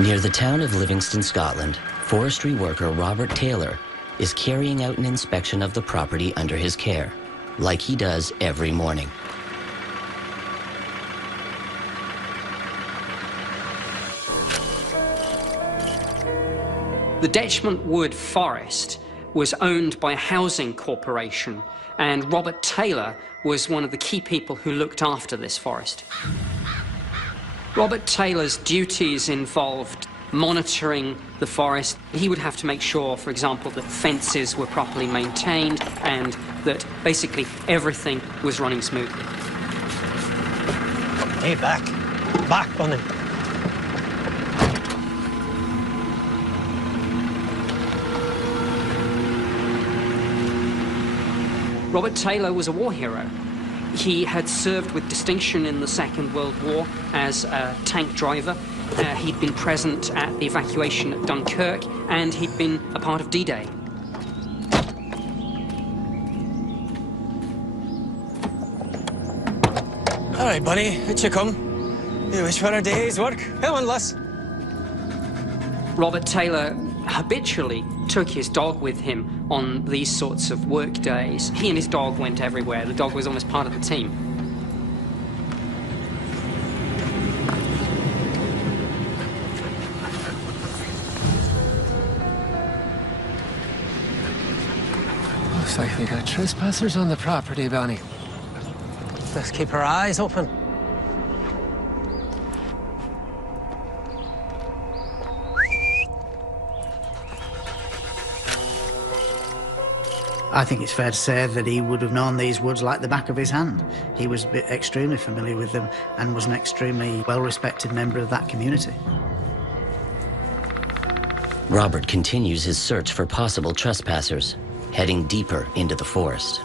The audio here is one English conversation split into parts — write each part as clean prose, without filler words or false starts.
Near the town of Livingston, Scotland, forestry worker Robert Taylor is carrying out an inspection of the property under his care, like he does every morning. The Detchment Wood Forest was owned by a housing corporation, and Robert Taylor was one of the key people who looked after this forest. Robert Taylor's duties involved monitoring the forest. He would have to make sure, for example, that fences were properly maintained and that basically everything was running smoothly. Hey, back, Bunny. Robert Taylor was a war hero. He had served with distinction in the Second World War as a tank driver. He'd been present at the evacuation at Dunkirk, and he'd been a part of D-Day. All right, Bunny, out you come. You wish for a day's work. Come on, lass. Robert Taylor habitually took his dog with him on these sorts of work days. He and his dog went everywhere. The dog was almost part of the team. Looks like we got trespassers on the property, Bonnie. Let's keep our eyes open. I think it's fair to say that he would have known these woods like the back of his hand. He was extremely familiar with them and was an extremely well-respected member of that community. Robert continues his search for possible trespassers, heading deeper into the forest.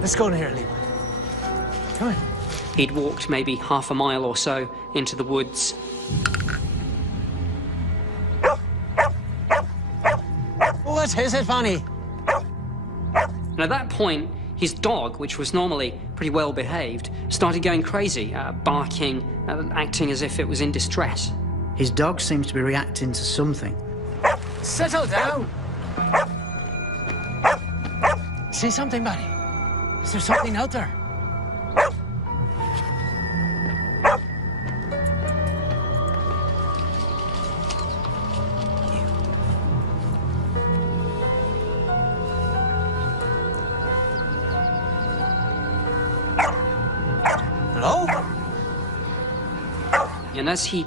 Let's go in here, Lee. Come on. He'd walked maybe half a mile or so into the woods. What is it, Bonnie? And at that point, his dog, which was normally pretty well behaved, started going crazy, barking, acting as if it was in distress. His dog seems to be reacting to something. Settle down. See something, Bonnie? Is there something out there? Hello? And as he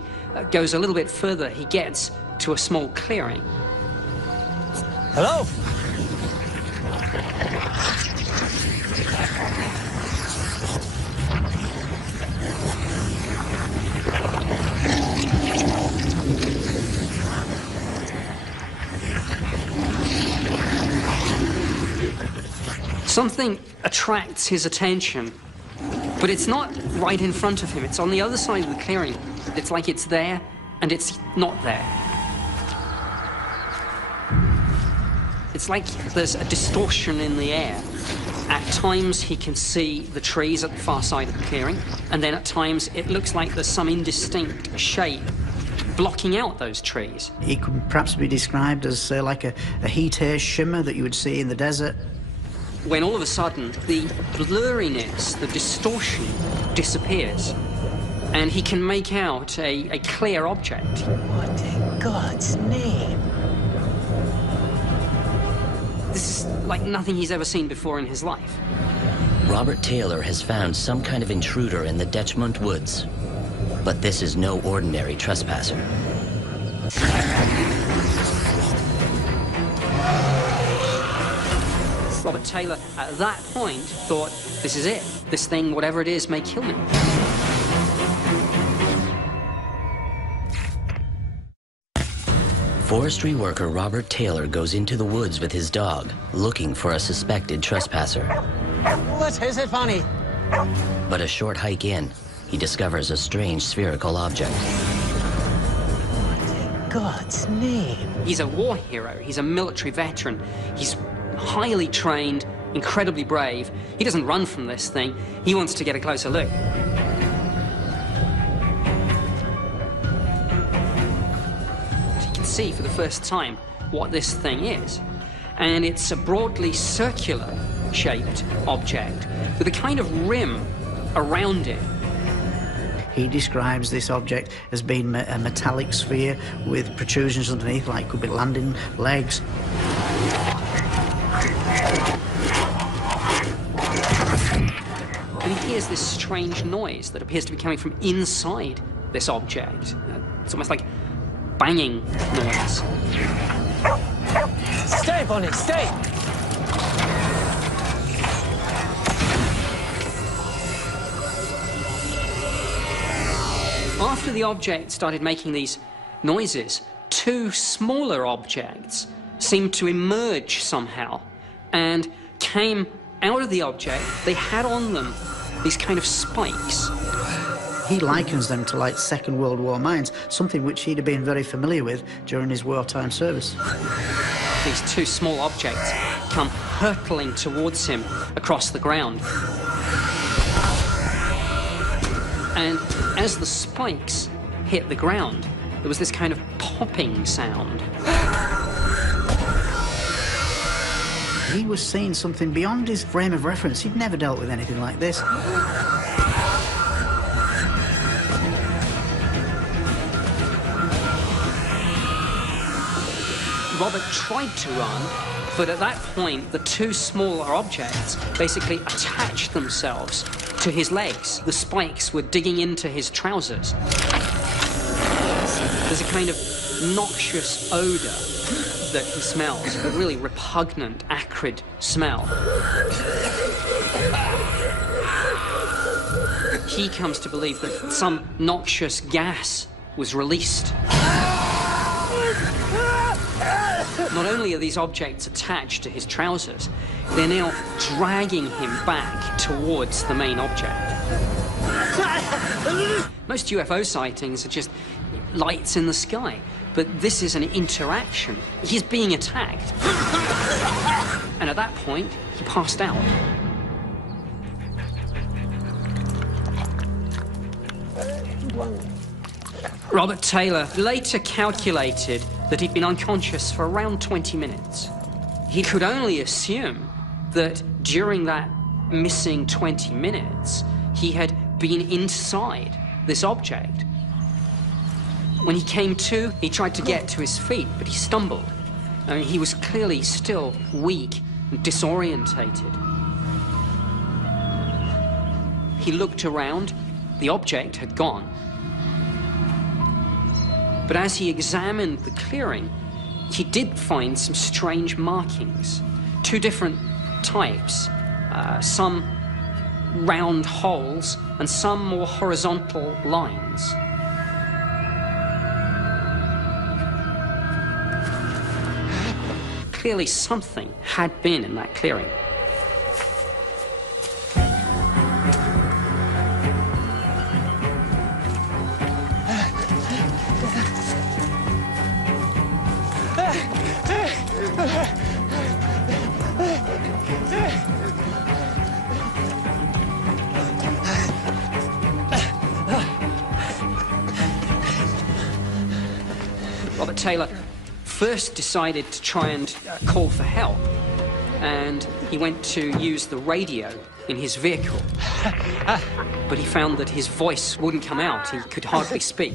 goes a little bit further, he gets to a small clearing. Hello? Something attracts his attention, but it's not right in front of him. It's on the other side of the clearing. It's like it's there, and it's not there. It's like there's a distortion in the air. At times, he can see the trees at the far side of the clearing, and then at times, it looks like there's some indistinct shape blocking out those trees. He could perhaps be described as like a heat haze shimmer that you would see in the desert. When all of a sudden, the blurriness, the distortion disappears, and he can make out a clear object. What in God's name? This is like nothing he's ever seen before in his life. Robert Taylor has found some kind of intruder in the Detchment Woods, but this is no ordinary trespasser. Robert Taylor, at that point, thought, this is it. This thing, whatever it is, may kill me. Forestry worker Robert Taylor goes into the woods with his dog, looking for a suspected trespasser. What is it, Bonnie? But a short hike in, he discovers a strange spherical object. What in God's name? He's a war hero. He's a military veteran. He's highly trained incredibly brave. He doesn't run from this thing. He wants to get a closer look. So you can see for the first time what this thing is. And it's a broadly circular-shaped object with a kind of rim around it. He describes this object as being a metallic sphere with protrusions underneath, like could be landing legs. And he hears this strange noise that appears to be coming from inside this object. It's almost like banging noise. Stay, Bunny, stay! After the object started making these noises, two smaller objects seemed to emerge somehow and came out of the object. They had on them these kind of spikes. He likens them to like Second World War mines, something which he'd have been very familiar with during his wartime service. These two small objects come hurtling towards him across the ground. And as the spikes hit the ground, there was this kind of popping sound. He was seeing something beyond his frame of reference. He'd never dealt with anything like this. Robert tried to run, but at that point, the two smaller objects basically attached themselves to his legs. The spikes were digging into his trousers. There's a kind of noxious odor that he smells, a really repugnant, acrid smell. He comes to believe that some noxious gas was released. Not only are these objects attached to his trousers, they're now dragging him back towards the main object. Most UFO sightings are just lights in the sky, but this is an interaction. He's being attacked. And at that point, he passed out. Robert Taylor later calculated that he'd been unconscious for around 20 minutes. He could only assume that during that missing 20 minutes, he had been inside this object. When he came to, he tried to get to his feet, but he stumbled. I mean, he was clearly still weak and disorientated. He looked around. The object had gone. But as he examined the clearing, he did find some strange markings. Two different types, some round holes and some more horizontal lines. Clearly something had been in that clearing. Robert Taylor first decided to try and call for help, and he went to use the radio in his vehicle. But he found that his voice wouldn't come out. He could hardly speak.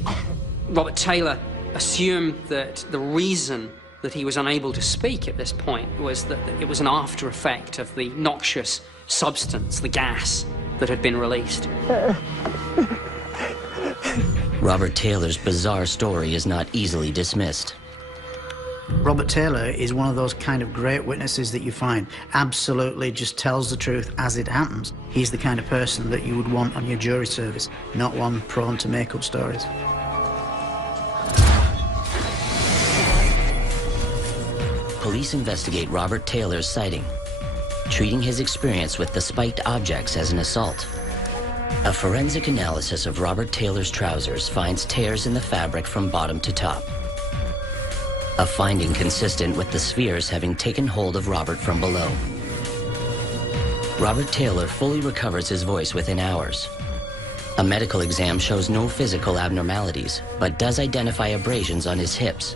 Robert Taylor assumed that the reason that he was unable to speak at this point was that it was an after effect of the noxious substance, the gas, that had been released. Robert Taylor's bizarre story is not easily dismissed. Robert Taylor is one of those kind of great witnesses that you find absolutely just tells the truth as it happens. He's the kind of person that you would want on your jury service, not one prone to make up stories. Police investigate Robert Taylor's sighting, treating his experience with the spiked objects as an assault. A forensic analysis of Robert Taylor's trousers finds tears in the fabric from bottom to top. A finding consistent with the spheres having taken hold of Robert from below. Robert Taylor fully recovers his voice within hours. A medical exam shows no physical abnormalities, but does identify abrasions on his hips,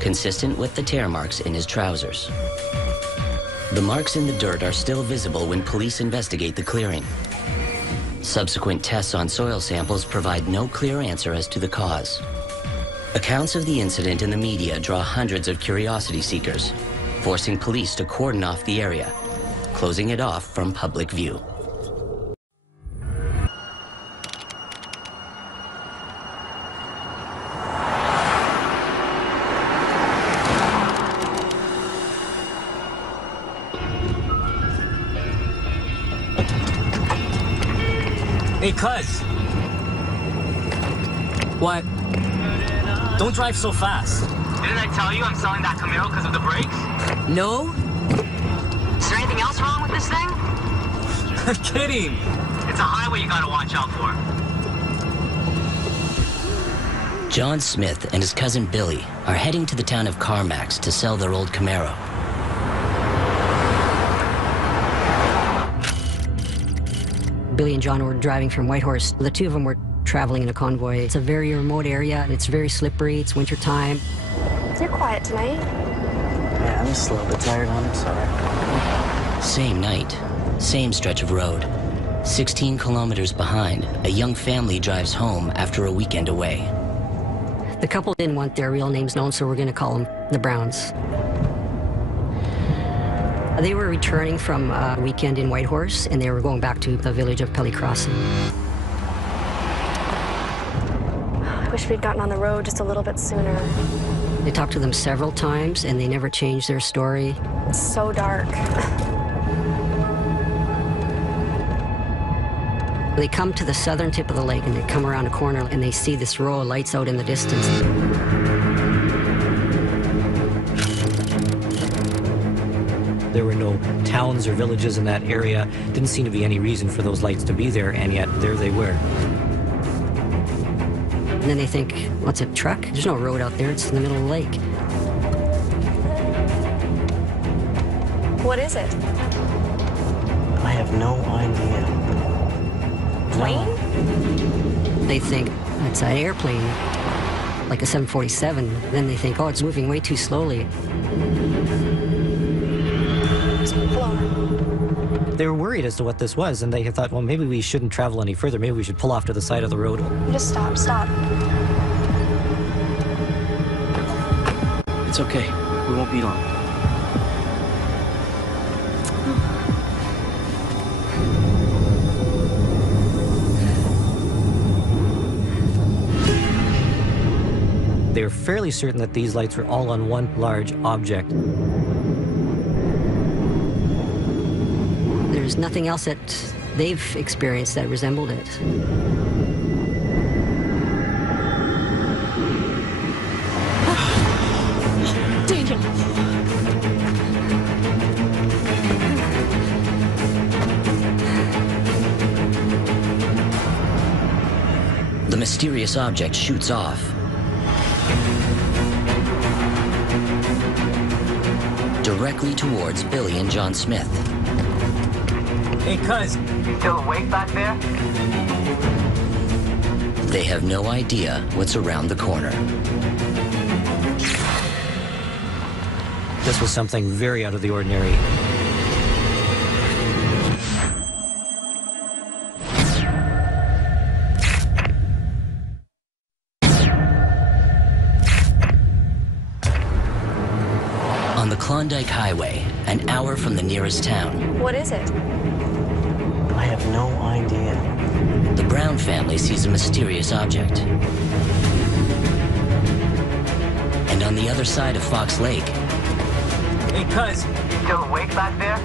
consistent with the tear marks in his trousers. The marks in the dirt are still visible when police investigate the clearing. Subsequent tests on soil samples provide no clear answer as to the cause. Accounts of the incident in the media draw hundreds of curiosity seekers, forcing police to cordon off the area, closing it off from public view. Hey, cuz. What? Don't drive so fast. Didn't I tell you I'm selling that Camaro because of the brakes? No? Is there anything else wrong with this thing? I'm kidding. It's a highway you gotta watch out for. John Smith and his cousin Billy are heading to the town of Carmax to sell their old Camaro. Billy and John were driving from Whitehorse. The two of them were traveling in a convoy. It's a very remote area, and it's very slippery. It's winter time. You're quiet tonight. Yeah, I'm just a little bit tired, hon. I'm sorry. Same night, same stretch of road. 16 kilometers behind, a young family drives home after a weekend away. The couple didn't want their real names known, so we're going to call them the Browns. They were returning from a weekend in Whitehorse, and they were going back to the village of Pelly Crossing. I wish we'd gotten on the road just a little bit sooner. They talked to them several times, and they never changed their story. It's so dark. They come to the southern tip of the lake, and they come around a corner, and they see this row of lights out in the distance. There were no towns or villages in that area. Didn't seem to be any reason for those lights to be there, and yet there they were. And then they think, what's a truck? There's no road out there, it's in the middle of the lake. What is it? I have no idea. Plane? They think it's an airplane, like a 747. Then they think, oh, it's moving way too slowly. They were worried as to what this was, and they had thought, well, maybe we shouldn't travel any further. Maybe we should pull off to the side of the road. Just stop, stop. It's okay. We won't be long. They were fairly certain that these lights were all on one large object. There's nothing else that they've experienced that resembled it. Daniel! The mysterious object shoots off. Directly towards Billy and John Smith. Hey, cuz. You still awake back there? They have no idea what's around the corner. This was something very out of the ordinary. On the Klondike Highway, an hour from the nearest town, What is it? I have no idea. the Brown family sees a mysterious object. And on the other side of Fox Lake, Hey, cuz. You still awake back there?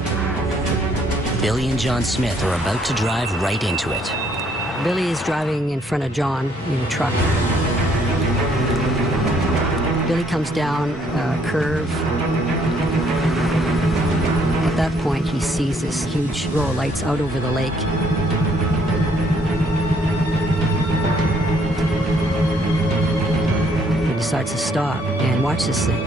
Billy and John Smith are about to drive right into it. Billy is driving in front of John in a truck. Billy comes down a curve. At that point, he sees this huge row of lights out over the lake. He decides to stop and watch this thing.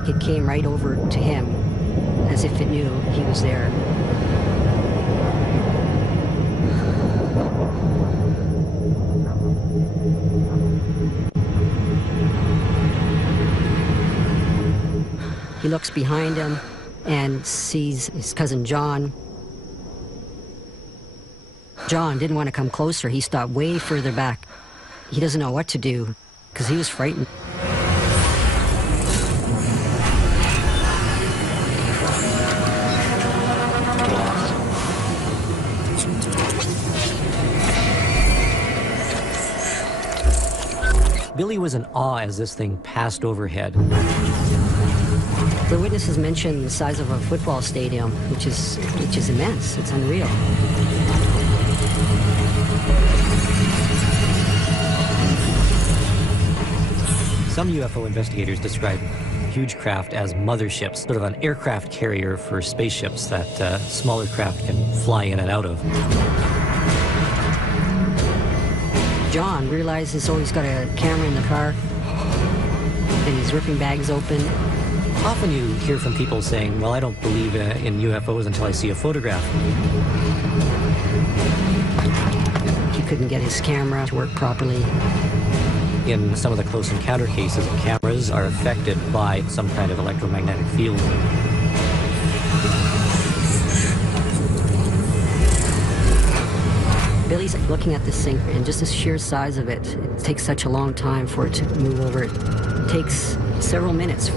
like it came right over to him, as if it knew he was there. He looks behind him and sees his cousin John. John didn't want to come closer. He stopped way further back. He doesn't know what to do because he was frightened. Billy was in awe as this thing passed overhead. The witnesses mentioned the size of a football stadium, which is immense. It's unreal. Some UFO investigators describe huge craft as motherships, sort of an aircraft carrier for spaceships that smaller craft can fly in and out of. John realizes, oh, he's got a camera in the car, and he's ripping bags open. Often you hear from people saying, well, I don't believe in UFOs until I see a photograph. He couldn't get his camera to work properly. In some of the close encounter cases, cameras are affected by some kind of electromagnetic field. Billy's looking at this thing, and just the sheer size of it, it takes such a long time for it to move over. It takes several minutes.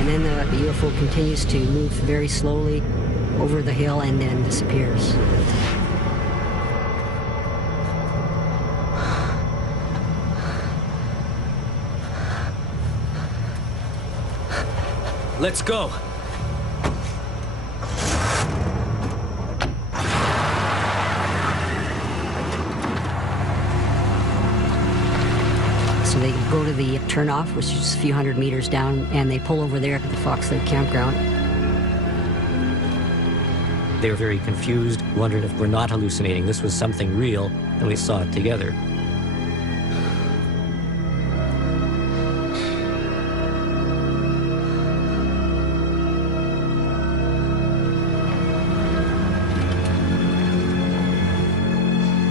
And then the UFO continues to move very slowly over the hill and then disappears. Let's go. So they go to the turnoff, which is a few hundred meters down, and they pull over there at the Fox Lake campground. They were very confused, wondered if we're not hallucinating. This was something real, and we saw it together.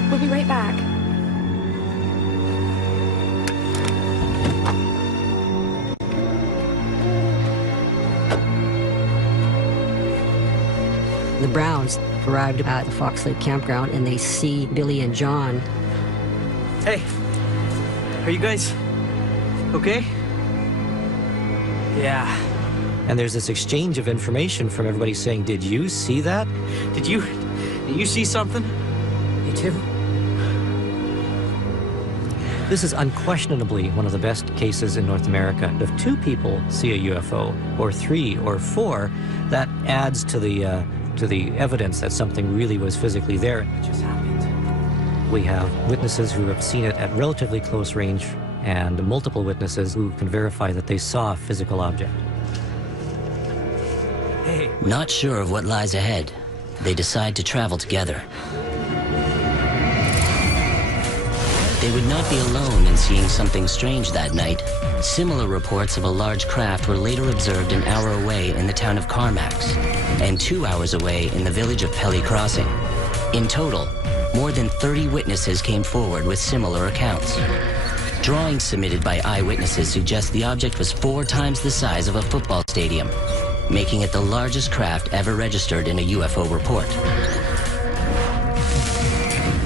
We'll be right back. The Browns arrived at the Fox Lake campground, and they see Billy and John. Hey, are you guys okay? Yeah. And there's this exchange of information from everybody saying, did you see that? Did you see something? You too? This is unquestionably one of the best cases in North America. If two people see a UFO, or three or four, that adds to the evidence that something really was physically there. It just happened. We have witnesses who have seen it at relatively close range, and multiple witnesses who can verify that they saw a physical object. Hey. Not sure of what lies ahead, they decide to travel together. They would not be alone in seeing something strange that night. Similar reports of a large craft were later observed an hour away in the town of Carmacks and 2 hours away in the village of Pelly Crossing. In total, more than 30 witnesses came forward with similar accounts. Drawings submitted by eyewitnesses suggest the object was 4 times the size of a football stadium, making it the largest craft ever registered in a UFO report.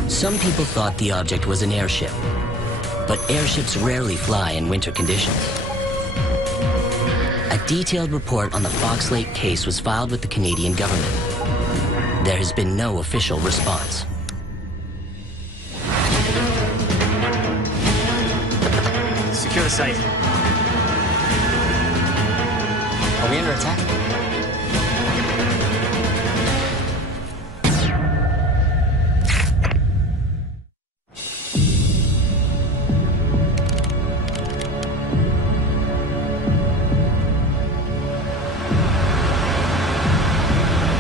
Some people thought the object was an airship, but airships rarely fly in winter conditions. A detailed report on the Fox Lake case was filed with the Canadian government. There has been no official response. Secure the site. Are we under attack?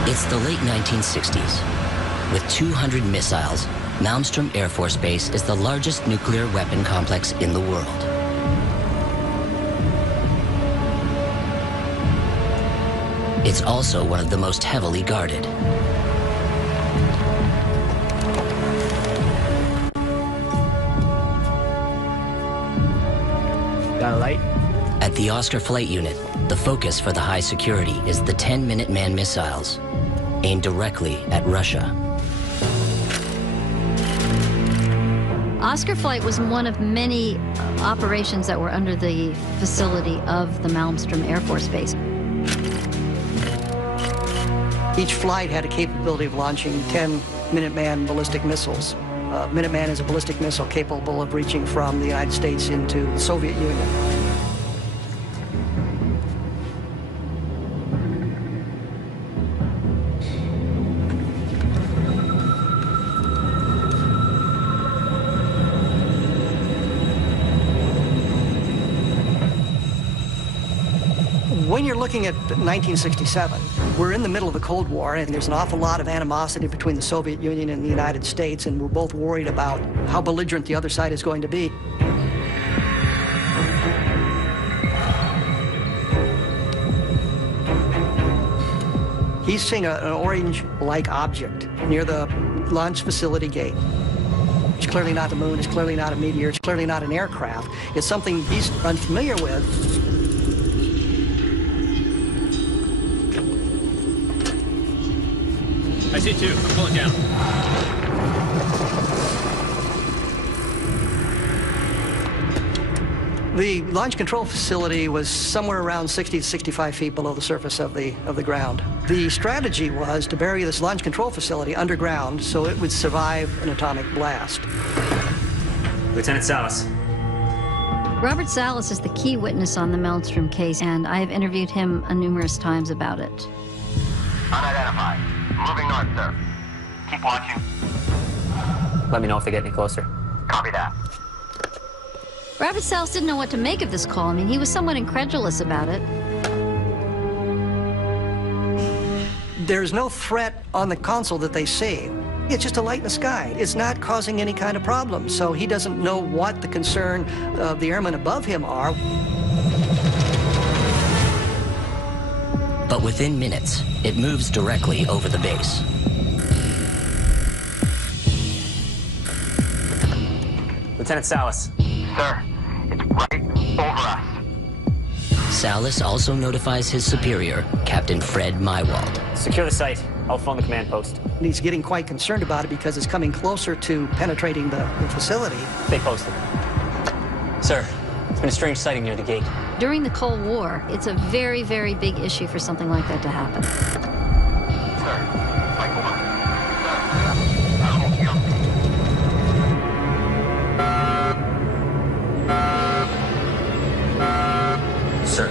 It's the late 1960s. With 200 missiles, Malmstrom Air Force Base is the largest nuclear weapon complex in the world. It's also one of the most heavily guarded. Got a light? At the Oscar Flight Unit, the focus for the high security is the 10 Minuteman missiles, aimed directly at Russia. Oscar Flight was one of many operations that were under the facility of the Malmstrom Air Force Base. Each flight had a capability of launching 10 Minuteman ballistic missiles. Minuteman is a ballistic missile capable of reaching from the United States into the Soviet Union. When you're looking at 1967, we're in the middle of the Cold War, and there's an awful lot of animosity between the Soviet Union and the United States, and we're both worried about how belligerent the other side is going to be. He's seeing an orange-like object near the launch facility gate. It's clearly not the moon, it's clearly not a meteor, it's clearly not an aircraft. It's something he's unfamiliar with. I see two. I'm pulling down. The launch control facility was somewhere around 60 to 65 feet below the surface of the ground. The strategy was to bury this launch control facility underground so it would survive an atomic blast. Lieutenant Salas. Robert Salas is the key witness on the Malmstrom case, and I have interviewed him numerous times about it. Unidentified. Moving north, sir. Keep watching. Let me know if they get any closer. Copy that. Robert Salas didn't know what to make of this call. I mean, he was somewhat incredulous about it. There's no threat on the console that they see. It's just a light in the sky. It's not causing any kind of problem, so he doesn't know what the concern of the airmen above him are. But within minutes, it moves directly over the base. Lieutenant Salas. Sir, it's right over us. Salas also notifies his superior, Captain Fred Mywald. Secure the site. I'll phone the command post. He's getting quite concerned about it because it's coming closer to penetrating the facility. Stay posted. Sir, it's been a strange sighting near the gate. During the Cold War, it's a very, very big issue for something like that to happen. Sir,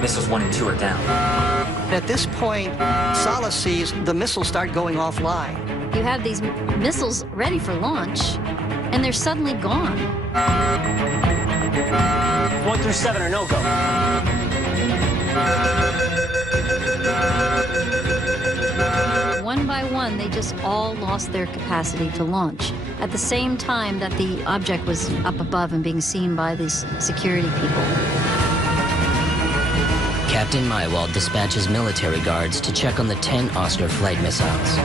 missiles 1 and 2 are down. At this point, Salas sees the missiles start going offline. You have these missiles ready for launch, and they're suddenly gone. 1 through 7 are no-go. One by one, they just all lost their capacity to launch. At the same time that the object was up above and being seen by these security people. Captain Mywald dispatches military guards to check on the 10 Oscar flight missiles.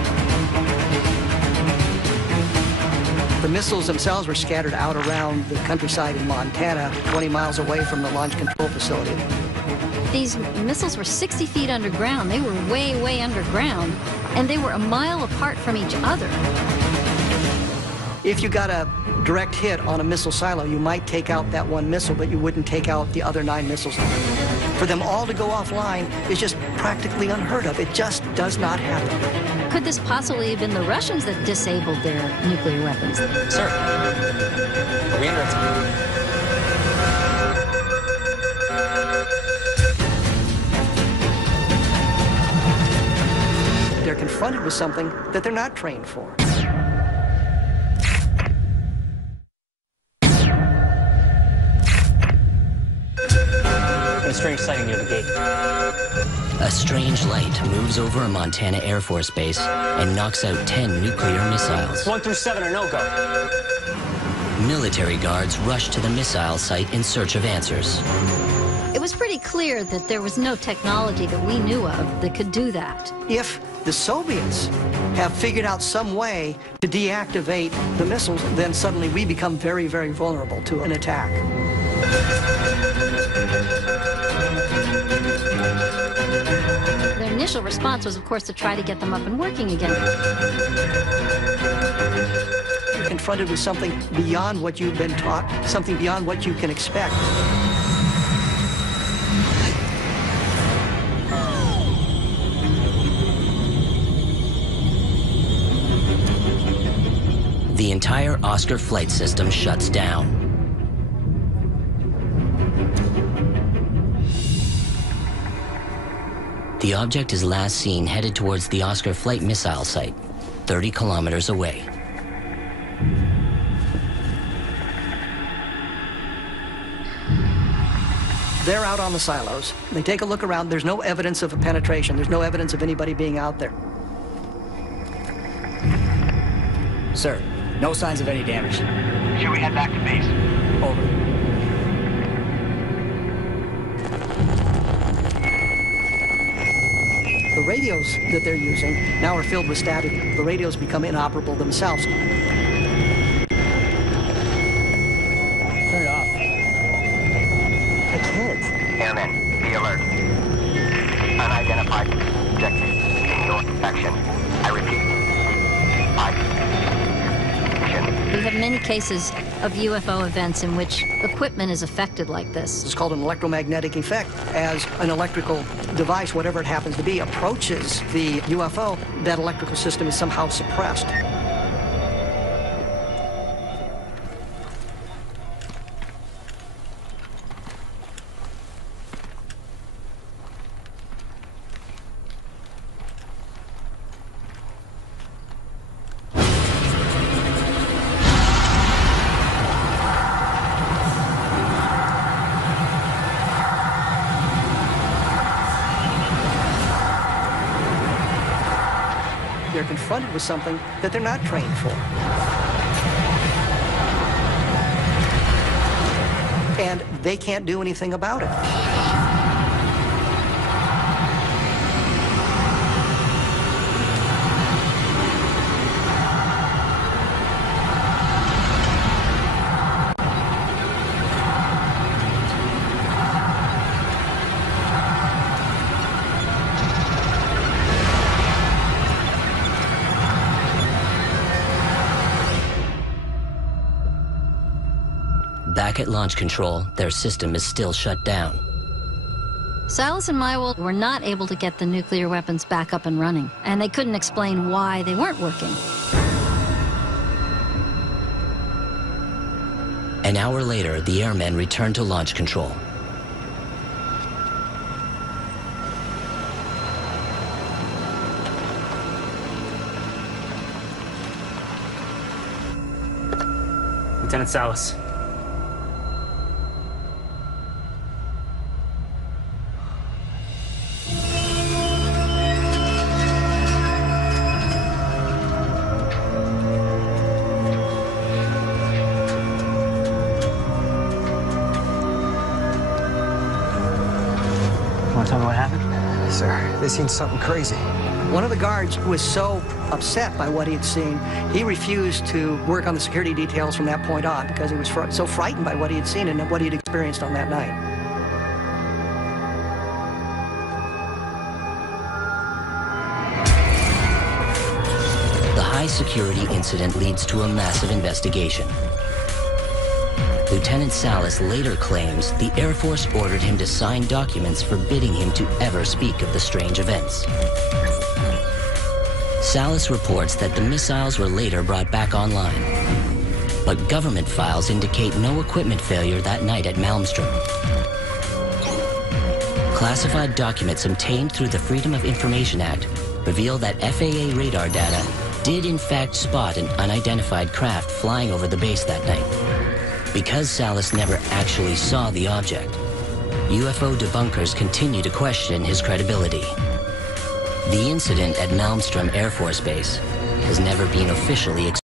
The missiles themselves were scattered out around the countryside in Montana, 20 miles away from the launch control facility. These missiles were 60 feet underground. They were way, way underground, and they were a mile apart from each other. If you got a direct hit on a missile silo, you might take out that one missile, but you wouldn't take out the other 9 missiles. For them all to go offline is just practically unheard of. It just does not happen. Could this possibly have been the Russians that disabled their nuclear weapons? Sir, are we under attack? They're confronted with something that they're not trained for. A strange sighting near the gate. A strange light moves over a Montana Air Force base and knocks out 10 nuclear missiles. 1 through 7 are no-go. Military guards rush to the missile site in search of answers. It was pretty clear that there was no technology that we knew of that could do that. If the Soviets have figured out some way to deactivate the missiles, then suddenly we become very, very vulnerable to an attack. Their initial response was, of course, to try to get them up and working again. You're confronted with something beyond what you've been taught, something beyond what you can expect. The entire Oscar flight system shuts down. The object is last seen headed towards the Oscar flight missile site, 30 kilometers away. They're out on the silos. They take a look around. There's no evidence of a penetration. There's no evidence of anybody being out there. Sir, no signs of any damage. Should we head back to base? Over. The radios that they're using now are filled with static. The radios become inoperable themselves. Turn it off. I can't. Airmen, be alert. Unidentified objective in your section. I repeat. We have many cases of UFO events in which equipment is affected like this. It's called an electromagnetic effect. As an electrical device, whatever it happens to be, approaches the UFO, that electrical system is somehow suppressed. They're confronted with something that they're not trained for. And they can't do anything about it. Back at launch control, their system is still shut down. Salas and Mywell were not able to get the nuclear weapons back up and running, and they couldn't explain why they weren't working. An hour later, the airmen returned to launch control. Lieutenant Salas. Tell me what happened? Sir, they seen something crazy. One of the guards was so upset by what he had seen, he refused to work on the security details from that point on because he was so frightened by what he had seen and what he had experienced on that night. The high-security incident leads to a massive investigation. Lieutenant Salas later claims the Air Force ordered him to sign documents forbidding him to ever speak of the strange events. Salas reports that the missiles were later brought back online, but government files indicate no equipment failure that night at Malmstrom. Classified documents obtained through the Freedom of Information Act reveal that FAA radar data did in fact spot an unidentified craft flying over the base that night. Because Salas never actually saw the object, UFO debunkers continue to question his credibility. The incident at Malmstrom Air Force Base has never been officially explained.